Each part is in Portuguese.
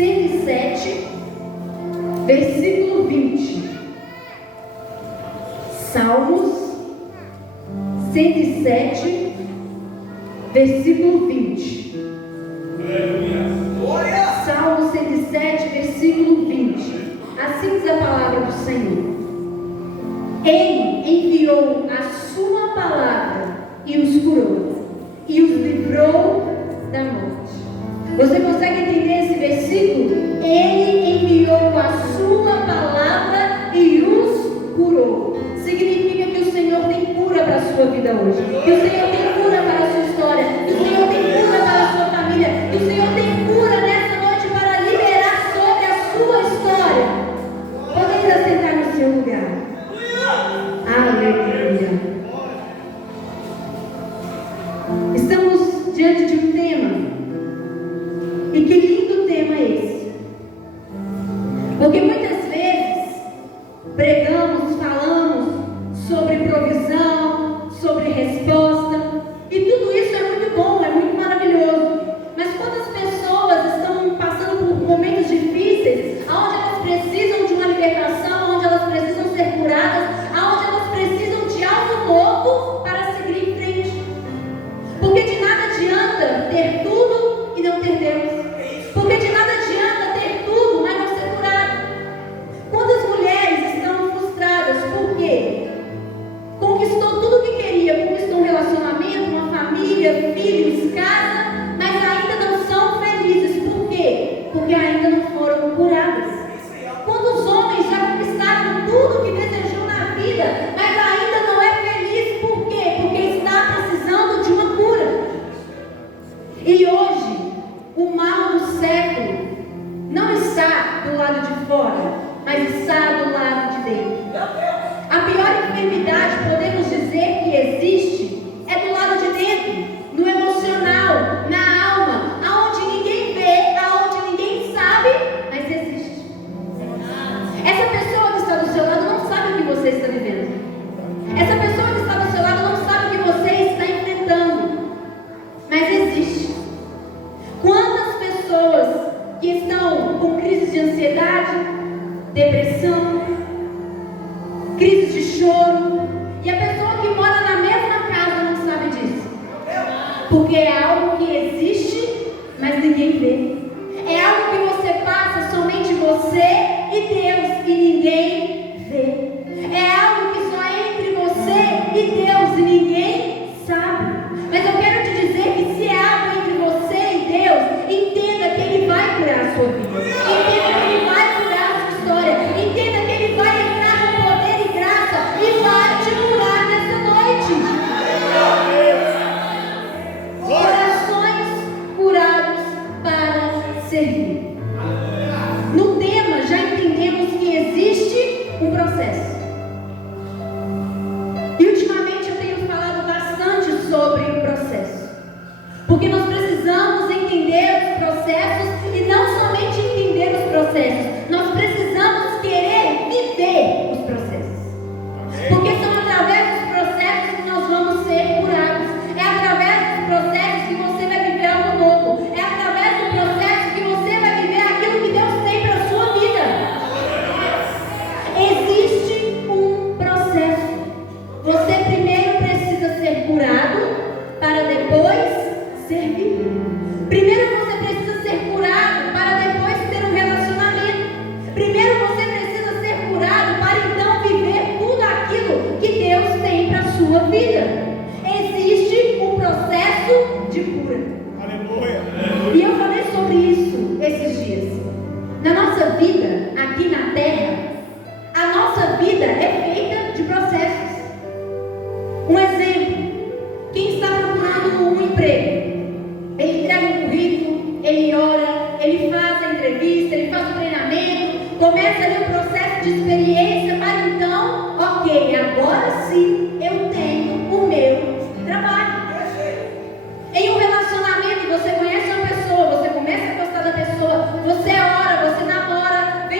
107, versículo 20. Salmos 107, versículo 20. Salmo 107, versículo 20. Assim diz a palavra do Senhor. Ele enviou a sua palavra e os curou, e os livrou da morte. Você consegue entender esse versículo? Ele enviou a sua palavra e os curou. Significa que o Senhor tem cura para a sua vida hoje, que o Senhor tem cura para a sua história, que o Senhor tem cura para a sua família, que o Senhor tem cura nessa noite para liberar sobre a sua história. Podemos assentar no seu lugar. Aleluia. Estamos diante de um tema. E que lindo tema é esse. Porque muitas vezes pregamos, falamos sobre provisão, sobre resposta. E tudo isso é muito bom, é muito maravilhoso. Mas quando as pessoas estão passando por momentos difíceis, onde elas precisam de uma libertação, onde elas precisam ser curadas, onde elas precisam de algo novo para seguir em frente. Porque de nada adianta ter tudo e não ter Deus. Porque de nada adianta ter tudo, mas não ser curado. Quantas mulheres estão frustradas? Por quê? Conquistou tudo o que queria, conquistou um relacionamento, uma família, filhos, casa, mas ainda não são felizes. Por quê? Porque ainda não foram curadas. Quantos homens já conquistaram tudo o que desejou na vida, mas ainda não é feliz? Por quê? Porque está precisando de uma cura. E hoje, o mal do século não está do lado de fora, mas está do lado de dentro. A pior enfermidade, podemos dizer, que existe é do lado de dentro, no emocional, na alma, aonde ninguém vê, aonde ninguém sabe, mas existe. Essa pessoa que está do seu lado não sabe o que você está vivendo. Essa pessoa que está do seu lado não sabe o que você está enfrentando, mas existe. Quantas pessoas que estão com crise de ansiedade, depressão, crise de choro, e a pessoa que mora na mesma casa não sabe disso, porque é algo que existe, mas ninguém vê. É algo que você passa, somente você e Deus, e ninguém vê. É algo que só é entre você e Deus, e ninguém sabe. Mas eu quero te dizer que se é algo entre você e Deus, entenda que Ele vai curar a sua vida. Entenda que Ele vai curar a sua história. Entenda que Ele vai entrar com poder e graça e vai te curar nessa noite. Corações curados para servir. No tema já entendemos que existe um processo. E ultimamente eu tenho falado bastante sobre o processo. Porque nós precisamos entender os processos e não somente entender os processos. Nós precisamos querer viver os processos. Porque são através dos processos que nós vamos ser curados. É através dos processos que você vai viver algo novo. É através do processo que você vai viver aquilo que Deus tem para a sua vida. Existe um processo. Você primeiro precisa ser curado para depois servir. Primeiro você precisa ser curado para depois ter um relacionamento. Primeiro você precisa ser curado para então viver tudo aquilo que Deus tem para a sua vida. Existe um processo de cura. Aleluia. E eu falei sobre isso esses dias. Na nossa vida, aqui na terra, a nossa vida é feita de processos. Um exemplo, quem está procurando um emprego, ele entrega um currículo, ele ora, ele faz a entrevista, ele faz o treinamento, começa ali o processo de experiência, para então, ok, agora sim eu tenho o meu trabalho. Em um relacionamento, você conhece uma pessoa, você começa a gostar da pessoa, você ora, você namora, vem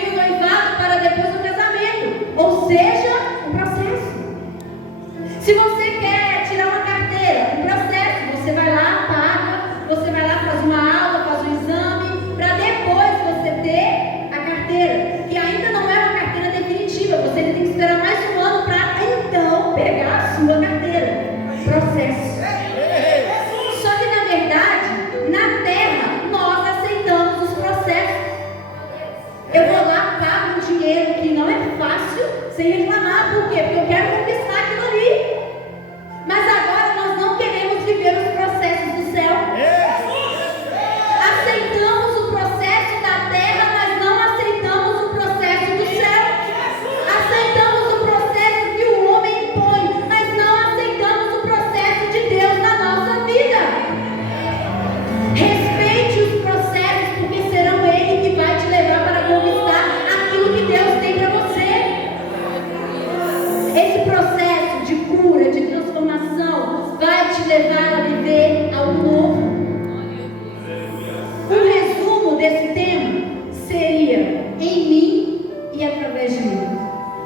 sem reclamar. Por quê? Porque eu quero conquistar aquilo ali. Mas agora nós não queremos viver os processos do céu. Aceitamos o processo da terra, mas não aceitamos o processo do céu. Aceitamos o processo que o homem impõe, mas não aceitamos o processo de Deus na nossa vida. Respeite os processos, porque serão Ele que vai te levar para conquistar aquilo que Deus tem para você. Esse processo de cura, de transformação, vai te levar a viver algo novo. Um resumo desse tema seria: em mim e através de mim.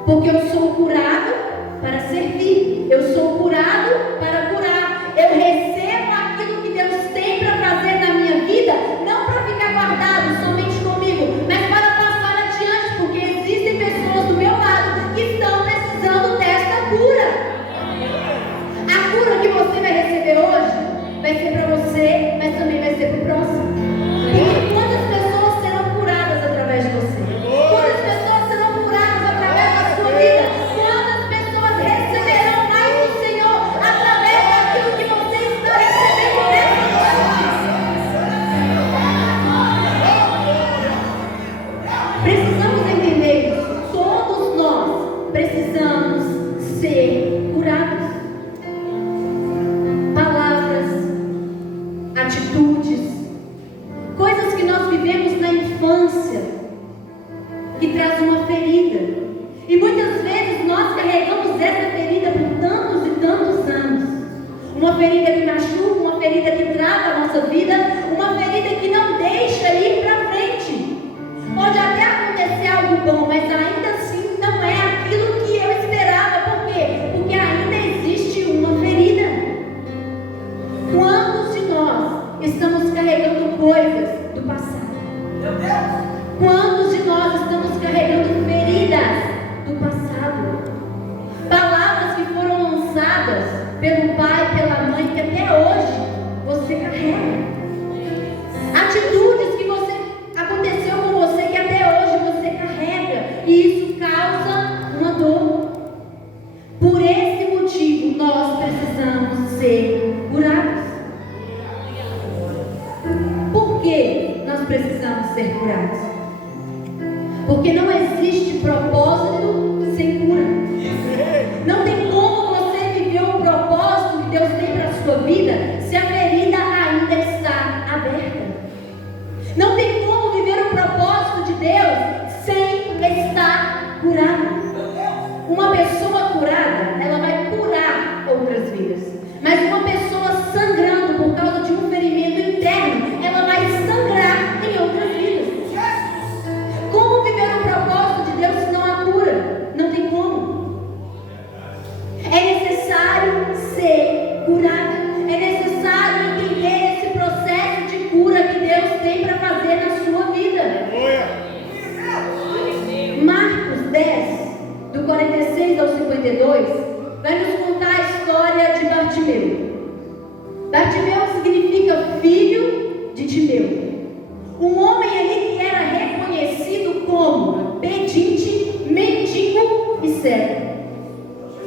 Porque eu sou curado para servir. Eu sou curado para curar. Eu recebo aquilo que Deus tem para fazer na minha vida, não para ficar guardado somente comigo, mas para passar adiante, porque existem pessoas do meu lado que estão precisando desta cura. A cura que você vai receber hoje vai ser para você, mas também vai ser para o próximo. Porque quantas pessoas serão curadas através de você? Quantas pessoas serão curadas através da sua vida? Quantas pessoas receberão mais do Senhor através daquilo que você está recebendo nessa noite? Precisamos entender isso. Todos nós precisamos ser curados. Palavras, atitudes, coisas que nós vivemos na infância, que traz uma ferida. E muitas vezes nós carregamos essa ferida por tantos e tantos anos. Uma ferida que machuca, uma ferida que trava a nossa vida, uma ferida que não deixa ir para frente. Pode até acontecer algo bom, mas ainda assim não é aquilo que eu esperava. Por quê? Porque ainda existe uma ferida. Quantos de nós estamos carregando coisas do passado? Quantos de nós estamos carregando feridas do passado? Palavras que foram lançadas pelo pai, pela mãe, que até hoje você carrega. Atitudes que aconteceu com você, que até hoje você carrega. E isso causa uma dor. Por esse motivo, nós precisamos ser curados. Por que nós precisamos ser curados? Porque não existe propósito sem cura. Não tem como você viver o propósito que Deus tem para a sua vida se a ferida ainda está aberta. Não tem como viver o propósito de Deus sem estar curado. Uma pessoa curada, ela vai curar outras vidas. Mas uma pessoa sangrando por causa de um ferimento interno, ela vai sangrar em outras vidas. Como viver o propósito de Deus se não há cura? Não tem como. É necessário ser curado. É necessário entender esse processo de cura que Deus tem para fazer na sua vida. Marcos 10, do 46 ao 52, vai nos contar a história de Bartimeu. Bartimeu significa filho de Timeu. Um homem ali que era reconhecido como pedinte, mendigo e cego.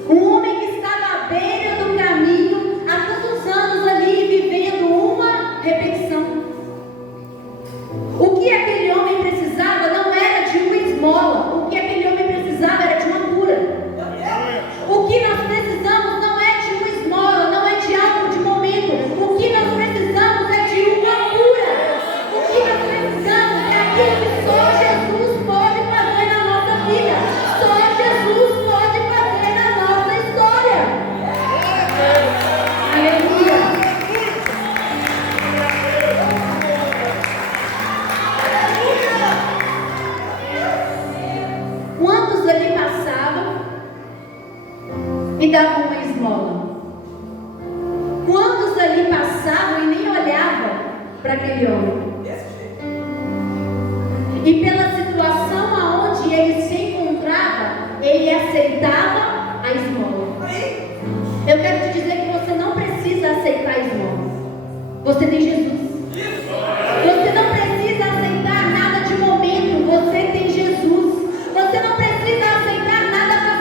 Um homem que estava à beira do caminho há tantos anos ali vivendo uma repetição. O que aquele homem precisava não era de uma esmola. O que aquele homem precisava era de uma cura. O que nós precisamos não é de uma esmola, não é de algo de momento. O que nós precisamos é de uma cura. O que nós precisamos é aquilo que só Jesus pode fazer na nossa vida. Só Jesus pode fazer na nossa história. Aleluia. Quantos ali passavam e davam uma esmola? Quantos ali passavam e nem olhavam para aquele homem? E pela situação aonde ele se encontrava, ele aceitava a esmola. Eu quero te dizer que você não precisa aceitar a esmola. Você tem Jesus. Você não precisa aceitar nada de momento. Você tem Jesus. Você não precisa aceitar nada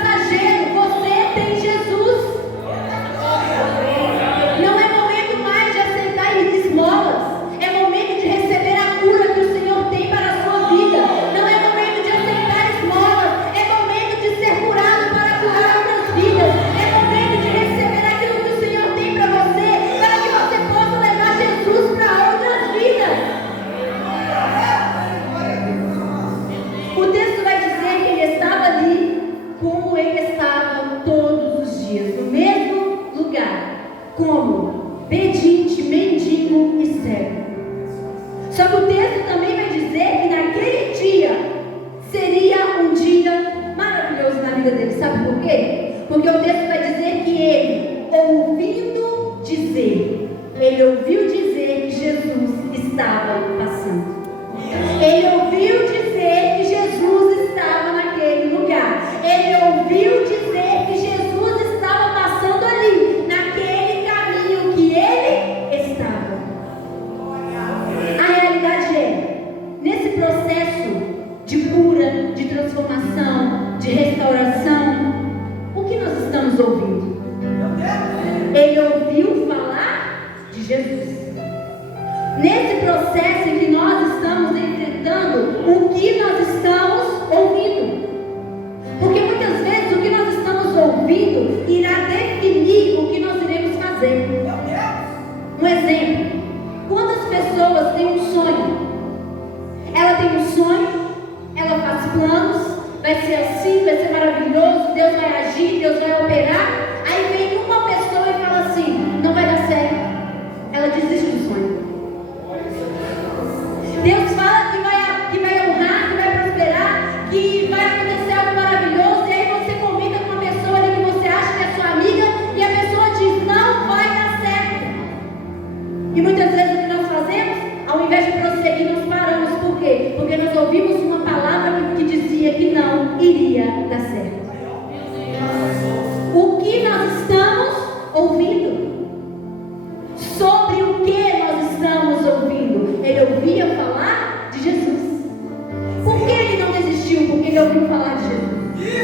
Só que o texto também vai dizer que naquele dia seria um dia maravilhoso na vida dele. Sabe por quê? Porque o texto vai dizer que ele ouviu dizer que Jesus estava passando. Ele ouviu dizer que Jesus estava naquele lugar. Ele ouviu dizer que Jesus estava passando ali, naquele caminho que ele estava. A realidade é, nesse processo de cura, de transformação, de restauração, o que nós estamos ouvindo? Ele ouviu falar de Jesus. Nesse processo em que nós estamos enfrentando, o que nós estamos ouvindo? Porque muitas vezes o que nós estamos ouvindo irá definir o que nós iremos fazer. Um exemplo: quantas pessoas têm um sonho? Ela tem um sonho, ela faz planos, vai ser assim, vai ser maravilhoso, Deus vai agir, Deus vai operar. Aí vem uma pessoa e fala assim: não vai dar certo. Ela desiste do sonho. Deus fala que vai honrar, que vai prosperar, que vai acontecer algo maravilhoso. E aí você comenta com uma pessoa ali que você acha que é sua amiga, e a pessoa diz: não vai dar certo. E muitas vezes o que nós fazemos? Ao invés de prosseguir, nós paramos. Por quê? Porque nós ouvimos uma palavra que dizia que não iria dar certo. O que nós estamos ouvindo? Sobre o que nós estamos ouvindo? Ele ouvia falar de Jesus. Por que ele não desistiu? Porque ele ouviu falar de Jesus.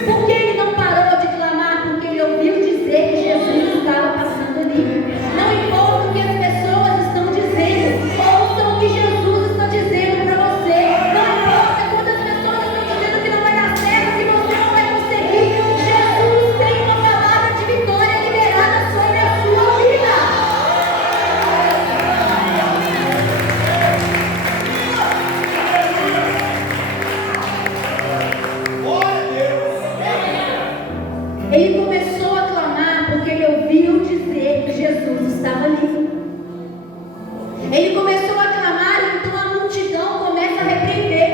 Por que ele não parou de clamar? Porque ele ouviu dizer que Jesus estava passando ali. Não importa o que as pessoas estão dizendo, ouçam o que Jesus está dizendo para você. Não importa quantas pessoas estão dizendo que não vai dar certo, que você não vai conseguir. Jesus tem uma palavra de vitória liberada sobre a sua vida. Ele começou a clamar porque ele ouviu dizer que Jesus estava ali. Ele começou a clamar e então a multidão começa a repreender.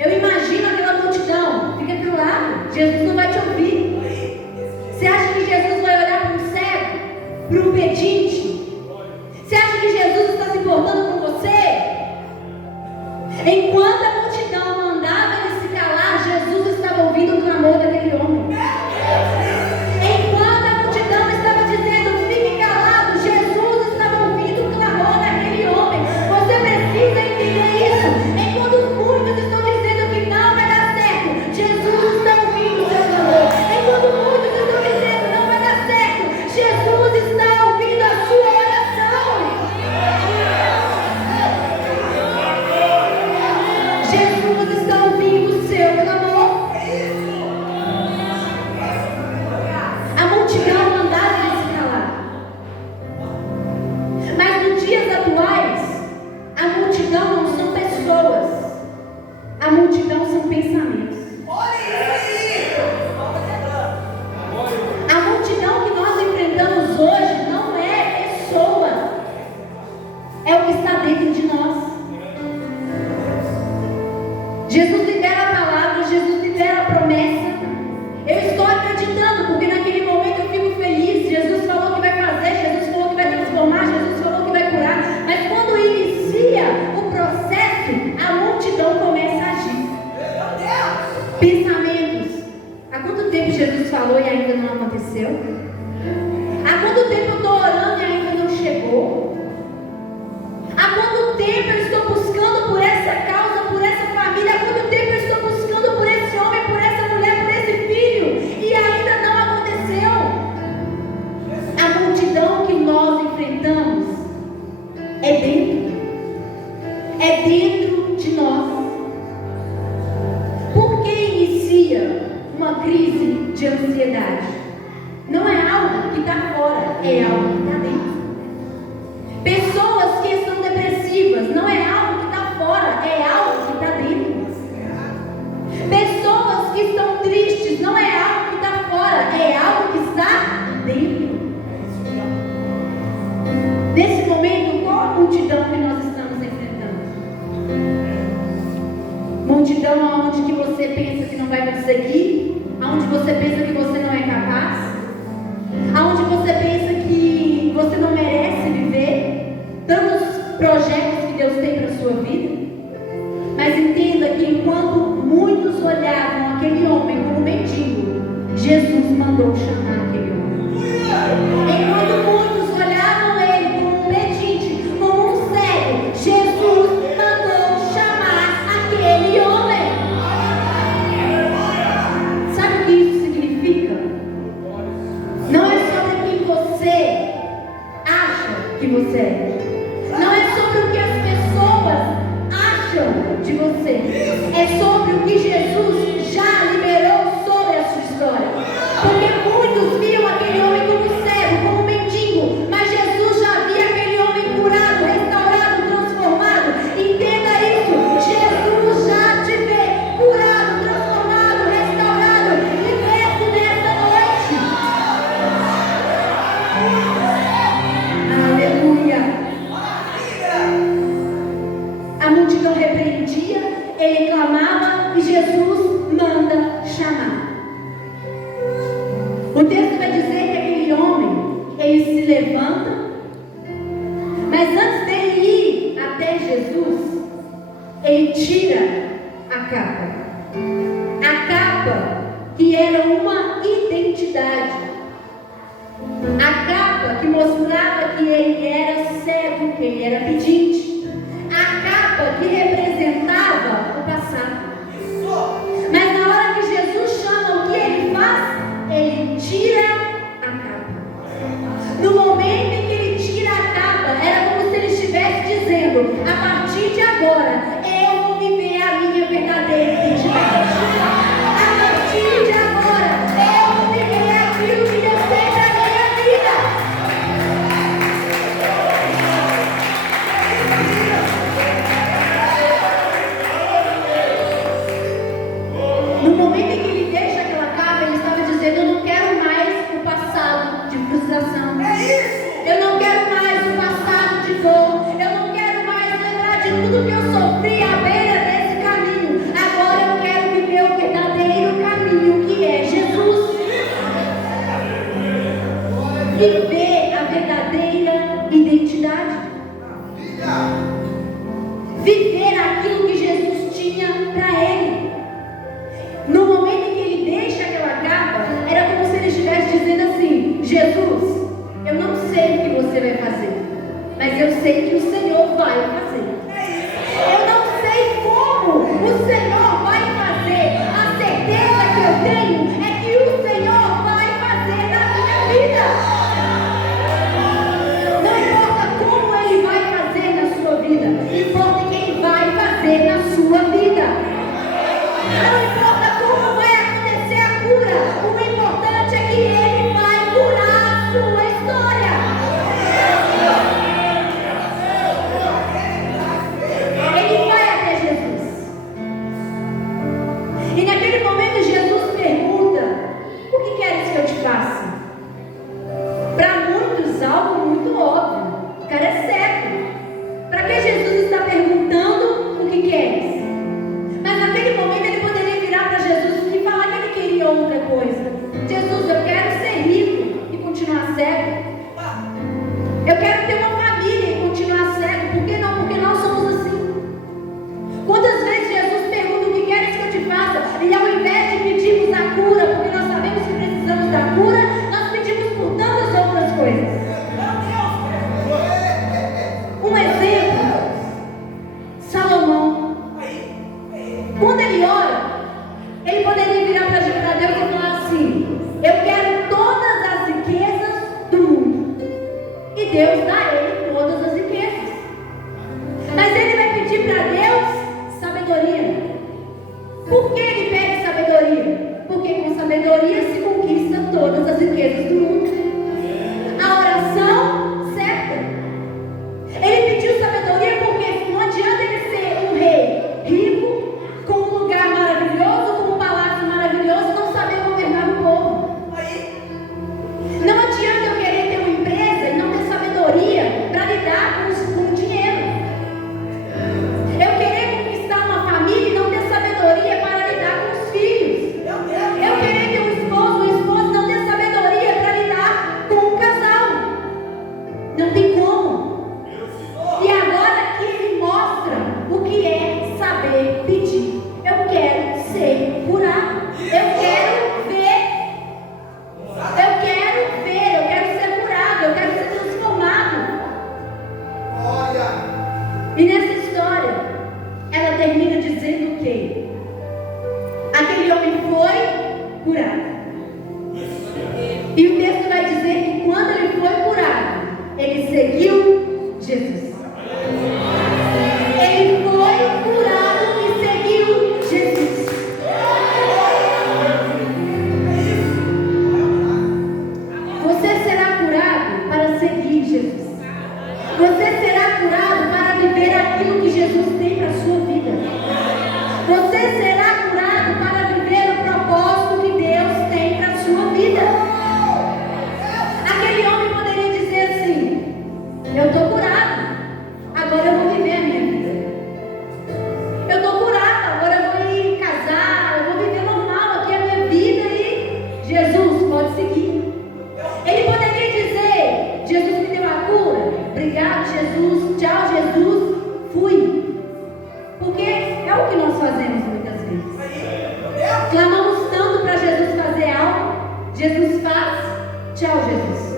Eu imagino aquela multidão: fica para o lado, Jesus não vai te ouvir. Você acha que Jesus vai olhar para um cego, para um pedinte? Você acha que Jesus está se importando com você? Enquanto a multidão mandava ele se calar, Jesus estava ouvindo o clamor daquele homem. Enquanto a multidão estava dizendo: fique calado, Jesus estava ouvindo o clamor daquele homem. Você precisa entender isso. Enquanto muitos estão dizendo que não vai dar certo, Jesus está ouvindo o seu clamor. Enquanto muitos estão dizendo não vai dar certo, Jesus está ouvindo a sua oração. Jesus está ouvindo o seu clamor. A multidão mandava ele se calar. Mas nos dias atuais, a multidão não são pessoas, a multidão são pensamentos. A multidão que nós enfrentamos hoje não é pessoa, é o que está dentro de nós. Jesus libera a palavra, Jesus libera a promessa. Eu estou acreditando, porque naquele momento eu fico feliz. Jesus falou que vai fazer, Jesus falou que vai transformar, Jesus falou que vai curar. Mas quando inicia o processo, a multidão começa a agir. Pensamentos. Há quanto tempo Jesus falou e ainda não aconteceu? Há quanto tempo eu estou orando e ainda não chegou? Há quanto tempo eu estou buscando por essa causa, por essa família? Há quanto tempo eu estou buscando por esse homem, por essa mulher, por esse filho? E ainda não aconteceu. A multidão que nós enfrentamos é dentro de nós. Por que inicia uma crise de ansiedade? Não é algo que está fora, é algo que está dentro. Pessoas que estão depressivas, não é algo que está fora, é algo que está dentro. Pessoas que estão tristes, não é algo que está fora, é algo que está dentro. Nesse momento, qual a multidão que nós estamos enfrentando? aonde que você pensa que não vai conseguir, aonde você pensa que você não é capaz, aonde você pensa que você não merece viver, tantos projetos que Deus tem para a sua vida. Mas entenda que enquanto muitos olhavam aquele homem como mendigo, Jesus mandou chamar aquele homem. Enquanto muitos olhavam ele como um pedinte, como um cego, Jesus mandou chamar aquele homem. Sabe o que isso significa? Não é sobre quem você acha que você é. Não é sobre o que as pessoas acham de você. É sobre o que Jesus já liberou sobre a sua história. Porque muitos viam aquele homem como cego, como mendigo, mas Jesus já via aquele homem curado, restaurado, transformado. Entenda isso. Jesus já te vê curado, transformado, restaurado, liberto nessa noite. Aleluia. A multidão repreendia, ele clamava e Jesus manda chamar. O texto vai dizer que aquele homem, ele se levanta, mas antes dele ir até Jesus, ele tira a capa. A capa que era uma identidade. A capa que mostrava que ele era cego, que ele era pedinte. A capa que representava o passado. Mas na hora que Jesus chama, o que ele faz? Ele tira a capa. No momento em que ele tira a capa, era como se ele estivesse dizendo: a partir de agora, eu vou viver a minha verdadeira identidade. A partir de agora, eu vou viver aquilo que Deus tem para a minha vida. No momento em que ele deixa aquela capa, ele estava dizendo: eu não quero mais o passado de frustração. Eu não quero mais o passado de dor. Eu não quero mais lembrar de tudo que eu sofri à beira desse caminho. Agora eu quero viver o verdadeiro caminho, que é Jesus. Viver a verdadeira identidade. Viver aquilo que Jesus tinha para ele. No momento em que ele deixa aquela capa, era como se ele estivesse dizendo assim: Jesus, eu não sei o que você vai fazer, mas eu sei que o Senhor vai fazer. Eu não sei como o Senhor vai fazer. A certeza que eu tenho é que o Senhor vai fazer na minha vida. Não importa como Ele vai fazer na sua vida, importa que Ele vai fazer na sua vida. Não importa como vai acontecer a cura, o importante é que Ele vai curar a sua história. E nessa história, ela termina dizendo que aquele homem foi curado. E o texto vai dizer que quando ele foi curado, ele seguiu Jesus. Ele foi curado e seguiu Jesus. Você será curado para seguir Jesus. Você será curado para viver aquilo que Jesus tem para a sua vida. Você será curado para viver o propósito que Deus tem para a sua vida. Aquele homem poderia dizer assim: eu estou curado, agora eu vou viver a minha vida. Eu estou curado, agora eu vou ir casar, eu vou viver normal aqui a minha vida e Jesus pode seguir. Ele poderia dizer: Jesus me deu a cura, obrigado Jesus, tchau Jesus, fui. Porque é o que nós fazemos muitas vezes. Clamamos tanto para Jesus fazer algo, Jesus faz, tchau Jesus.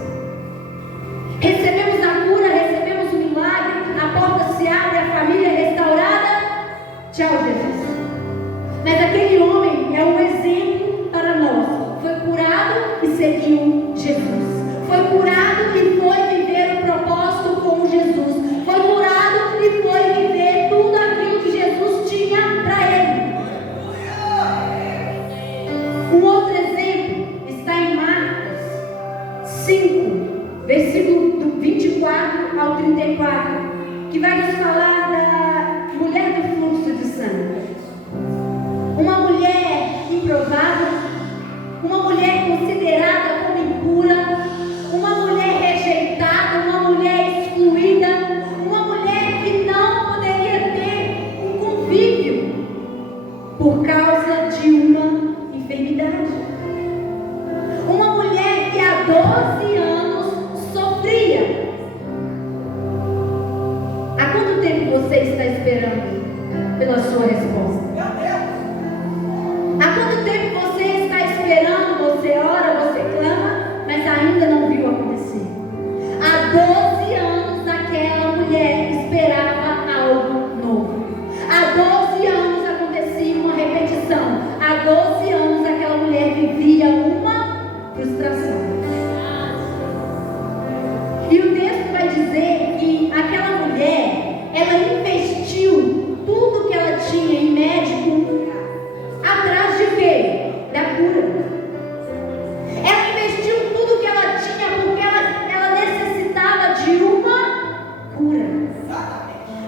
Recebemos a cura, recebemos o milagre, a porta se abre, a família é restaurada, tchau Jesus. Mas aquele homem é um exemplo para nós. Foi curado e seguiu Jesus. Foi curado e foi viver o propósito com Jesus. Foi curado e foi viver tudo aquilo que Jesus tinha para ele. Um outro exemplo está em Marcos 5, versículo do 24 ao 34, que vai nos falar da mulher do fluxo de sangue. Uma mulher improvável, uma mulher considerada como impura, uma mulher rejeitada, uma mulher excluída, uma mulher que não poderia ter um convívio por causa de uma enfermidade. Uma mulher que há 12 anos sofria. Há quanto tempo você está esperando pela sua resposta? Há quanto tempo você está esperando? Você ora, você clama, mas ainda não viu acontecer. Há 12 anos aquela mulher esperava algo novo. Há 12 anos acontecia uma repetição. Há 12 anos aquela mulher vivia uma frustração. E o texto vai dizer que aquela mulher, ela investiu tudo que ela tinha em médico atrás de quê? Da cura. Ela investiu tudo que ela tinha porque ela necessitava de uma cura.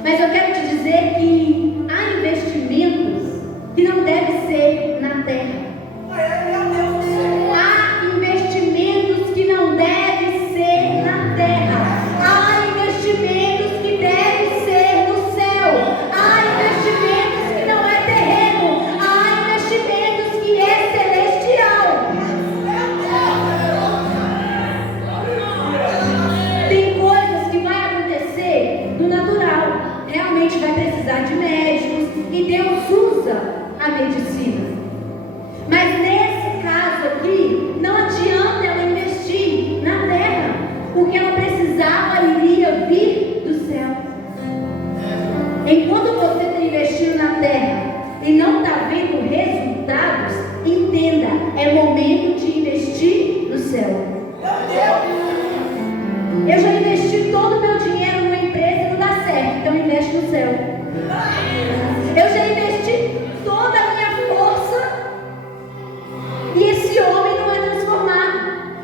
Mas eu quero te dizer que há investimentos que não devem ser na terra. Há investimentos que não devem ser na terra. Há investimentos que devem ser no céu. Há investimentos que não é terreno. Há investimentos que é celestial. Tem coisas que vai acontecer no natural. Realmente vai precisar de médicos e Deus usa a medicina. Mas nesse caso aqui, não adianta ela investir na terra. O que ela precisava iria vir do céu. Enquanto você está investindo na terra e não está vendo resultados, entenda, é momento de investir no céu. Eu já investi todo o meu dinheiro numa empresa e não dá certo, então investe no céu. Eu já investi toda a minha força e esse homem não é transformado,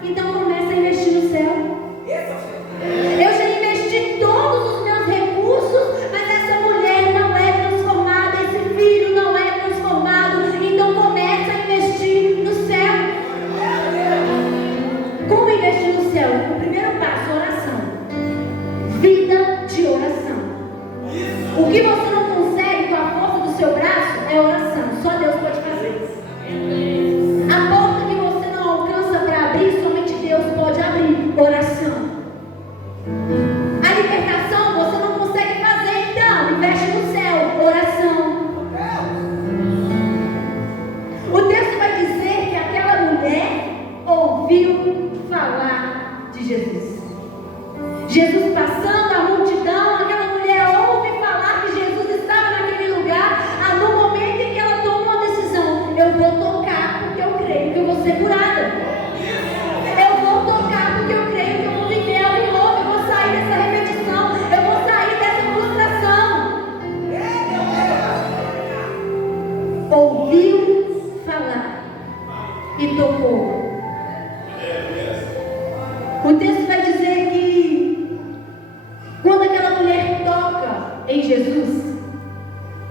então começa a investir no céu. Eu já investi todos os meus recursos, mas essa mulher não é transformada, esse filho não é transformado, então começa a investir no céu. Como investir no céu? O primeiro passo, oração. Vida de oração. O que você não consegue com a força do seu braço é oração. Só Deus pode fazer. A porta que você não alcança para abrir, somente Deus pode abrir. Oração. A libertação você não consegue fazer, então investe no céu. Oração. O texto vai dizer que aquela mulher ouviu falar de Jesus. Jesus passando, a multidão, aquela mulher ouve falar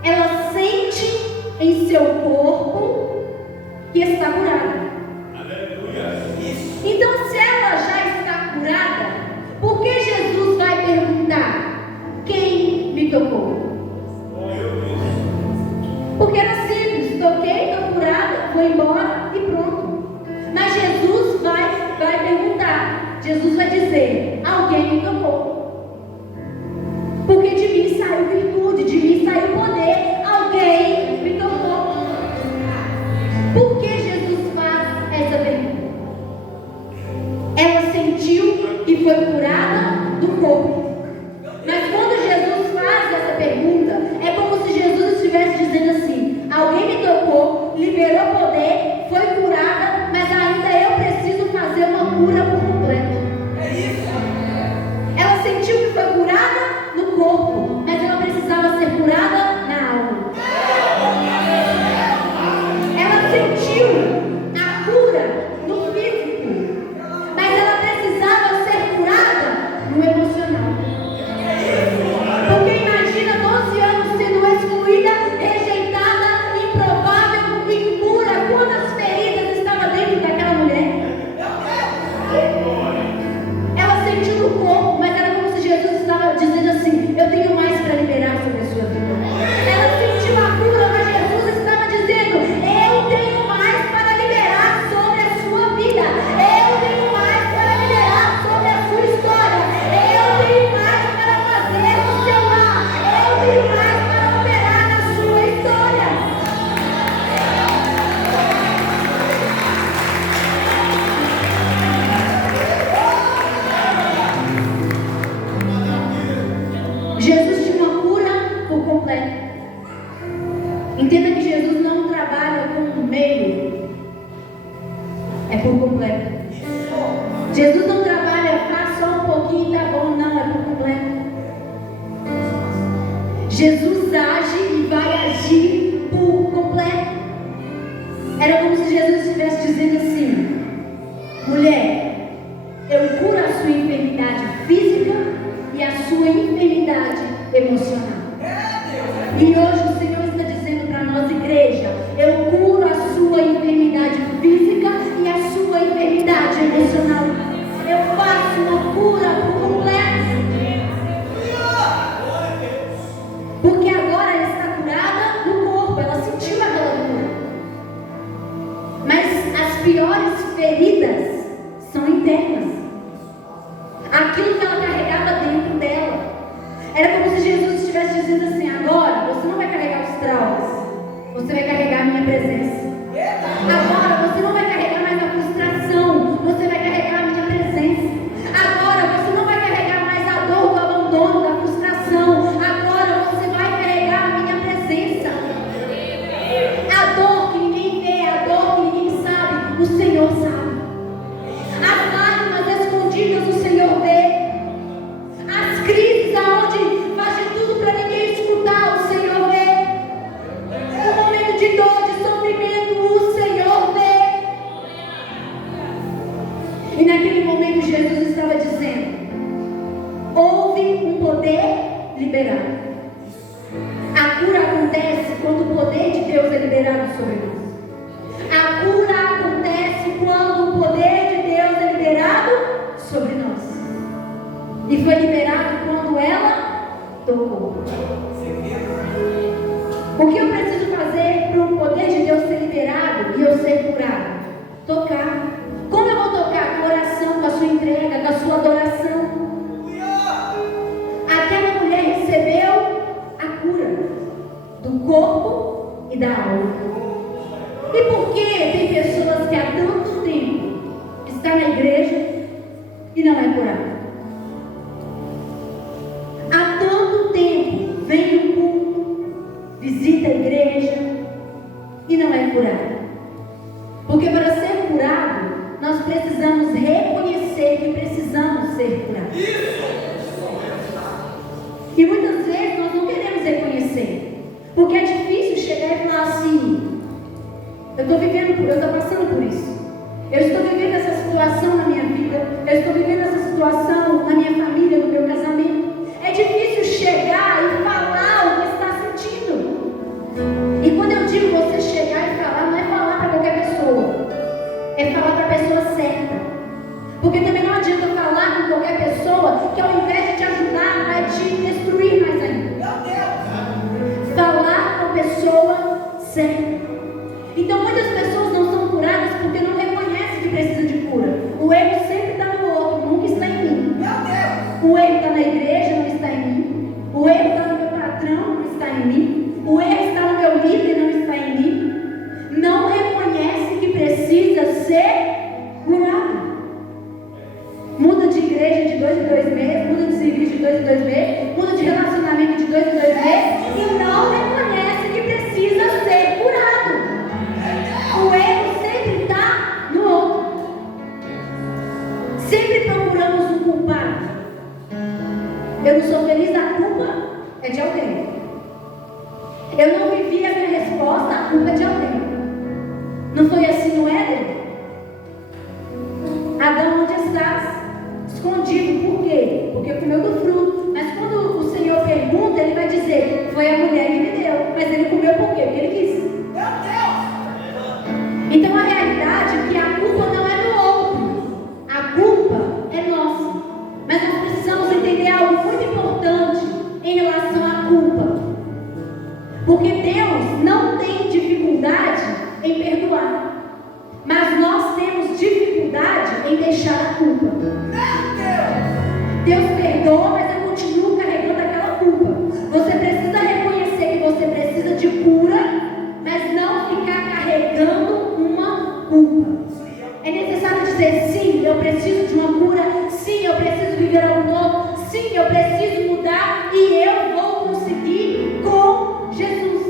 ela sente em seu corpo que está curada. Então, se ela já está curada, por que Jesus vai perguntar: quem me tocou? Porque era simples: toquei, estou curada, vou embora e pronto. Mas Jesus vai perguntar, Jesus vai dizer: alguém me tocou. Porque de mim saiu virtude, de mim saiu poder, alguém me tocou. Por que Jesus faz essa pergunta? Ela sentiu e foi curada do corpo. Mas quando Jesus faz essa pergunta, é como se Jesus estivesse dizendo assim: alguém me tocou, liberou poder, foi curada, mas ainda eu preciso fazer uma cura por completo. É isso. Ela sentiu que foi curada no corpo, mas ela precisava ser curada na alma. Ela sentiu a cura no físico, mas ela precisava ser curada no emocional. Porque imagina 12 anos sendo excluída, rejeitada, improvável, impura. Quantas feridas estavam dentro daquela mulher? Ela sentiu no corpo, mas era como se Jesus estava dizendo assim: eu tenho mais para liberar sobre a sua vida. Ela sentiu a cura, mas Jesus estava dizendo: eu tenho mais para liberar sobre a sua vida. Eu tenho mais para liberar sobre a sua história. Eu tenho mais para fazer no seu lar. Eu tenho mais para operar na sua história. Jesus tinha uma cura por completo. Entenda que Jesus não trabalha com um meio, é por completo. Jesus não trabalha, faz só um pouquinho e tá bom, não, é por completo. Jesus age e vai agir por completo. Era como se Jesus estivesse dizendo assim: mulher, eu curo a sua enfermidade física e a sua enfermidade emocional. E hoje o Senhor está dizendo para nós, igreja: eu curo a sua enfermidade física e a sua enfermidade emocional. Eu faço uma cura por completo. Porque agora ela está curada no corpo, ela sentiu aquela cura. Mas as piores feridas são internas. Aquilo que ela carregava dentro dela. Era como se Jesus estivesse dizendo assim: agora você não vai carregar os traumas, você vai carregar a minha presença. Agora você não vai carregar mais a frustração, você vai carregar a minha presença. Agora você não vai carregar mais a dor do abandono, da frustração. Agora você vai carregar a minha presença. A dor que ninguém vê, a dor que ninguém sabe, o Senhor sabe. As lágrimas escondidas, o Senhor vê. As crises aonde faz de tudo para ninguém escutar, o Senhor vê. O momento de dor, de sofrimento, o Senhor vê. E naquele momento Jesus estava dizendo: houve um poder liberado. A cura acontece quando o poder de Deus é liberado sobre nós. A cura acontece quando o poder de Deus é liberado sobre nós. E foi liberado quando ela tocou. O que eu preciso fazer para o poder de Deus ser liberado e eu ser curado? Tocar. Como eu vou tocar? Com a oração, com a sua entrega, com a sua adoração. Aquela mulher recebeu a cura do corpo e da alma. E por que tem pessoas que há tanto tempo estão na igreja e não é curada? Há tanto tempo vem no culto, visita a igreja e não é curado. Porque para ser curado, nós precisamos reconhecer que precisamos ser curados. E muitas vezes nós não queremos reconhecer, porque é difícil chegar e falar assim: eu estou passando por isso. Eu estou vivendo essa situação na minha vida. Eu estou vivendo essa situação certa. Então muitas pessoas não são curadas porque não reconhecem que precisa de cura. O erro sempre está no outro, nunca está em mim. O erro está na igreja, não está em mim. O erro está no meu patrão, não está em mim. O erro está no meu líder, não está em mim. Não reconhece que precisa ser curado. Muda de igreja de 2 em 2 meses, muda de serviço de 2 em 2 meses, muda de relacionamento de 2 em 2 meses e não reconhece que precisa ser curado. O erro sempre está no outro. Sempre procuramos um culpado. Eu não sou feliz, a culpa é de alguém. Eu não vivi a minha resposta, a culpa é de alguém. Não foi assim no Éden? Adão, onde estás? Escondido, por quê? Porque comeu do fruto. Mas quando o Senhor pergunta, Ele vai dizer: foi a mulher que me deu. Mas Ele comeu por quê? Porque Ele quis. Meu Deus! Então a realidade é que a culpa não é do outro, a culpa é nossa. Mas nós precisamos entender algo muito importante em relação à culpa. Porque Deus não tem dificuldade em perdoar, mas nós temos dificuldade em deixar a culpa. Deus perdoa, mas eu continuo carregando aquela culpa. Você precisa reconhecer que você precisa de cura, mas não ficar carregando uma culpa. É necessário dizer: sim, eu preciso de uma cura, sim, eu preciso viver algo novo, sim, eu preciso mudar e eu vou conseguir com Jesus.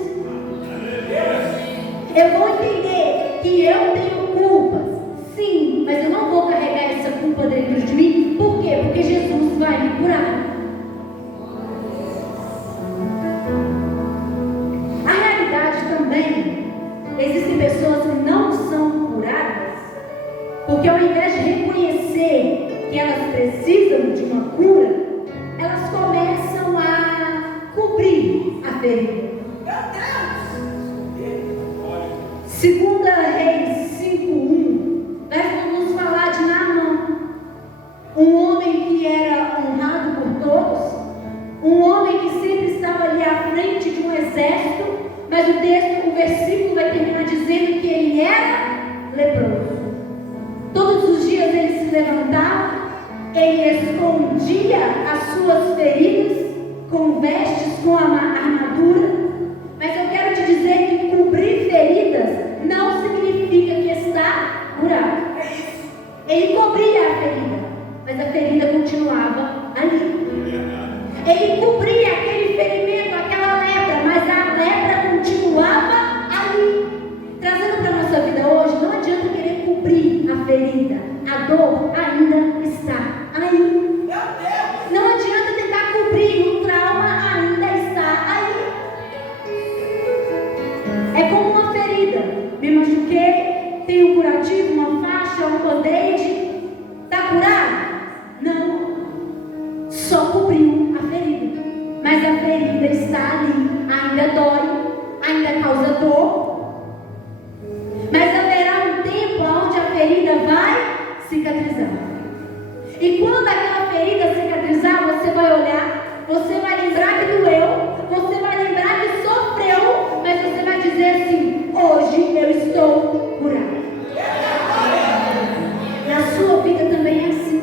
Eu vou entender que eu tenho culpas, sim, mas eu não vou carregar essa culpa dentro de mim. Por quê? Porque Jesus vai me curar. A realidade também, existem pessoas que não são curadas, porque ao invés de reconhecer que elas precisam de uma cura, elas começam a cobrir a ferida. Segunda Reis 5:1 vai nos falar de Naamã, um homem que era honrado por todos, um homem que sempre estava ali à frente de um exército, mas o versículo vai terminar dizendo que ele era leproso. Todos os dias ele se levantava, ele escondia as suas feridas com vestes, com a armadura. Mas eu quero te dizer que cobrir feridas não significa que está curado. Ele cobria a ferida, mas a ferida continuava ali. Ele cobria aquele ferimento, aquela lepra, mas a lepra continuava ali. Trazendo para a nossa vida hoje, não adianta querer cobrir a ferida, a dor ainda está aí. Não adianta tentar cobrir, o trauma ainda está aí. É como uma ferida. Me machuquei, tenho um curativo, uma faixa, um band-aid. Está curado? Não. Só cobriu a ferida. Mas a ferida está ali. Ainda dói, ainda causa dor. Mas haverá um tempo onde a ferida vai cicatrizar. E quando aquela ferida cicatrizar, você vai olhar, você vai lembrar que doeu, você vai lembrar que sofreu, mas você vai dizer assim: hoje eu estou curado. Na sua vida também é assim.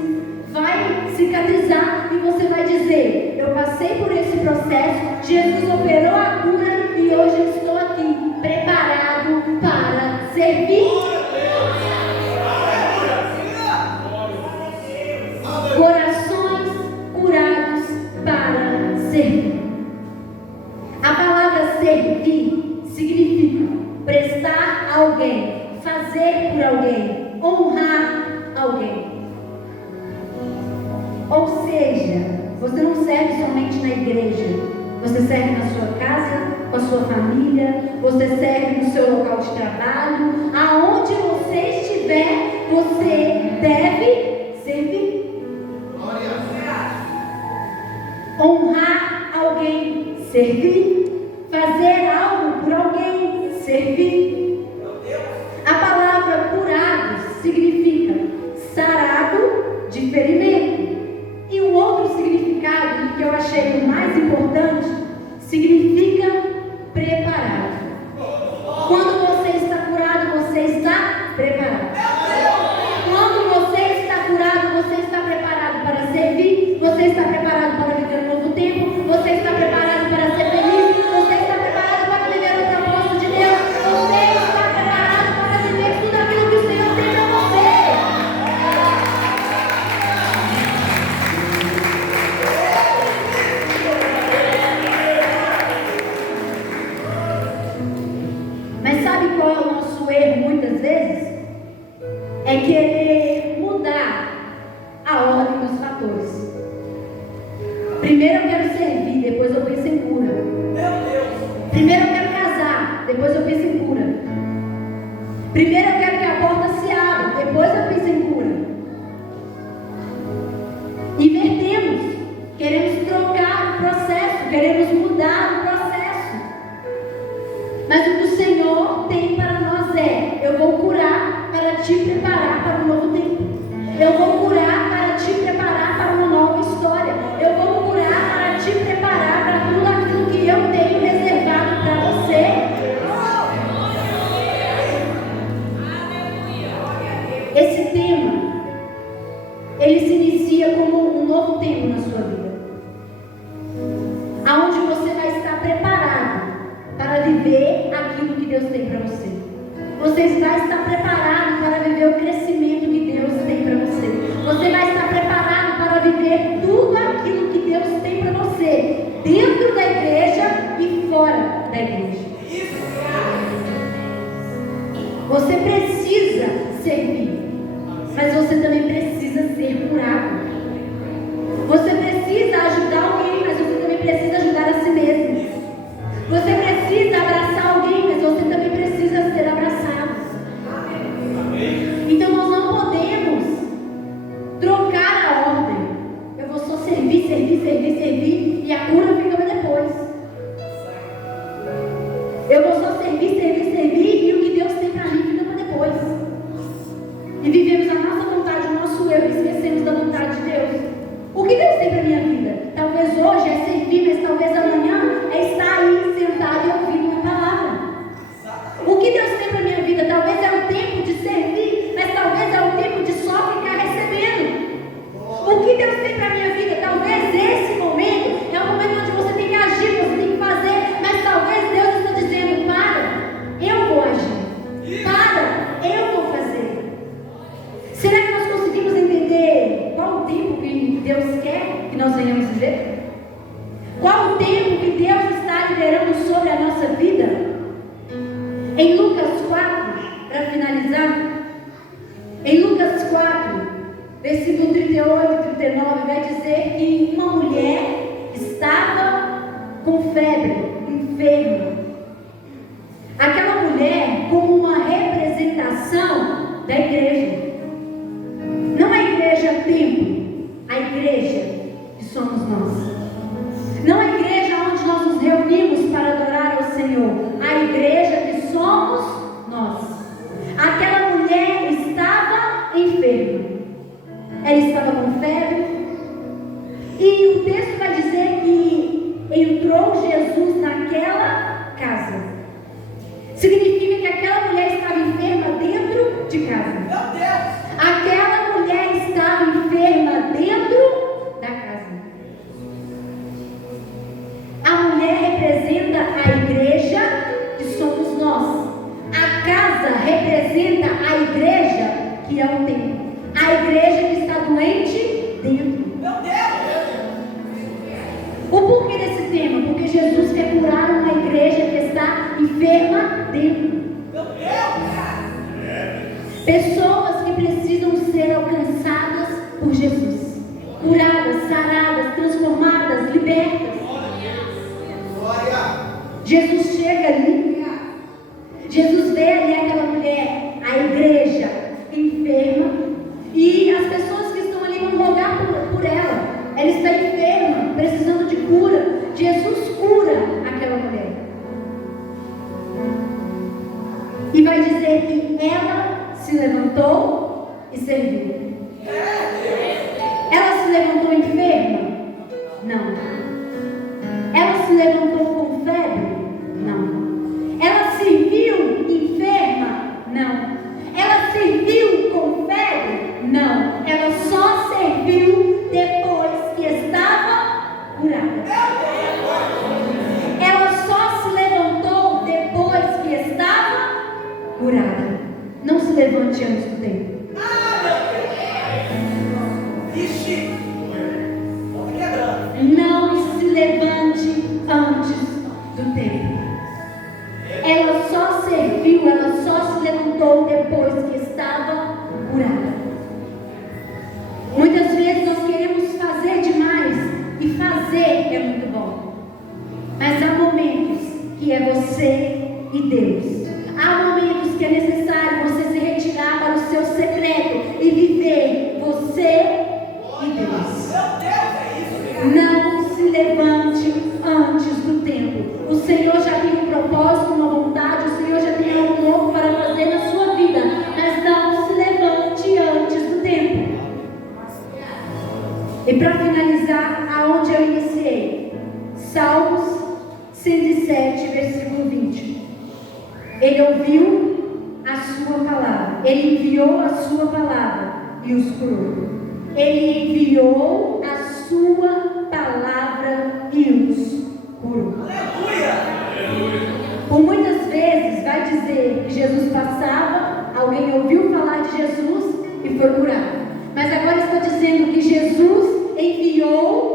Vai cicatrizar e você vai dizer: eu passei por esse processo, Jesus operou a cura e hoje eu estou aqui, preparado para servir. Corações curados para servir. A palavra servir significa prestar a alguém, fazer por alguém, honrar alguém. Ou seja, você não serve somente na igreja, você serve na sua casa, com a sua família, você serve no seu local de trabalho, aonde você estiver, você deve servir. Honrar alguém, servir. Fazer algo por alguém, servir. A palavra curado significa sarado de ferimento. E o outro significado, que eu achei o mais importante, significa preparado. querer mudar a ordem dos fatores. Primeiro eu quero servir, depois eu penso em cura. Primeiro eu quero casar, depois eu penso em cura. Primeiro eu quero que a porta se abra, depois eu penso em cura. Invertemos, queremos trocar o processo, queremos mudar o processo. Mas o que o Senhor tem para nós é: eu vou curar para te preparar para um novo tempo. Eu vou curar para te preparar para uma nova história. Eu vou curar para te preparar para tudo aquilo que eu tenho reservado para você. Esse tema, ele se inicia como um novo tempo na sua vida, aonde você vai estar preparado para viver aquilo que Deus tem para você. Você vai estar preparado para viver o crescimento que Deus tem para você. Você vai estar preparado para viver tudo aquilo que Deus tem para você, dentro da igreja e fora da igreja. Você precisa servir, mas você também precisa ser curado. Você precisa ajudar alguém, mas você também precisa ajudar a si mesmo. Você precisa abraçar alguém, mas você também precisa ser abraçado. Então nós não podemos trocar a ordem. Eu vou só servir, e a cura fica para depois. Eu vou só servir, e o que Deus tem para mim fica para depois. E vivemos a nossa vontade, o nosso eu, e esquecemos da vontade de Deus. O que Deus tem para a minha vida? Talvez hoje é servir, mas talvez amanhã é estar aí sentado e ouvindo uma palavra. O que Deus tem para a minha vida? Talvez é o tempo de servir, mas talvez é o tempo de só ficar recebendo. O que Deus tem para a minha vida? Talvez esse momento é o momento onde você tem que agir, você tem que fazer, mas talvez Deus está dizendo: para, eu vou agir. Para, eu vou fazer. Será que nós conseguimos entender qual o tempo que Deus quer que nós venhamos viver? Qual o tempo que Deus está liderando sobre a nossa vida? Em Lucas 4, para finalizar, em Lucas 4, versículo 38 e 39, vai dizer que uma mulher estava com febre, enferma. Aquela mulher como uma representação da igreja. Não a igreja templo, a igreja que somos nós. Não a igreja onde nós nos reunimos para adorar ao Senhor, a igreja que somos nós. Aquela mulher estava enferma, ela estava com febre, e o texto vai dizer que entrou Jesus naquela casa. Significa que aquela mulher estava enferma dentro de casa. Meu Deus! Aquela mulher estava enferma dentro da casa. A mulher representa a igreja que somos nós. A casa representa a igreja que é o templo. A igreja que está doente dentro. Meu Deus! O porquê desse tema? Porque Jesus quer curar uma igreja que está enferma dentro. Meu Deus! Pessoas que precisam ser alcançadas por Jesus, curadas, saradas, transformadas, libertas. Jesus chega ali, Jesus vê ali aquela mulher, a igreja enferma, e as pessoas que estão ali vão rogar por ela. Ela está enferma, precisando de cura. Jesus cura aquela mulher e vai dizer que ela se levantou e serviu. Ela se levantou enferma? Não. Ela se levantou com febre? Não. Ela se viu enferma? Não. Ela se viu com febre? Não. Ela só serviu depois que estava curada. Ela só se levantou depois que estava curada. Não se levante antes do tempo. Não se levante antes do tempo. Ela só serviu, ela só se levantou depois que estava curada. Muitas vezes nós queremos fazer demais, e fazer é muito bom, mas há momentos que é você e Deus. Há momentos que é necessário você se retirar para o seu secreto e viver você e Deus. Não se levante antes do tempo. O Senhor já tem um propósito, uma vontade, o Senhor já tem algo novo para fazer na sua vida, mas não se levante antes do tempo. E para finalizar, aonde eu iniciei, Salmos 107, versículo 20. Ele ouviu a sua palavra, ele enviou a sua palavra e os curou. Ele enviou a sua palavra e os curou. Por muitas vezes vai dizer que Jesus passava, alguém ouviu falar de Jesus e foi curado. Mas agora está dizendo que Jesus enviou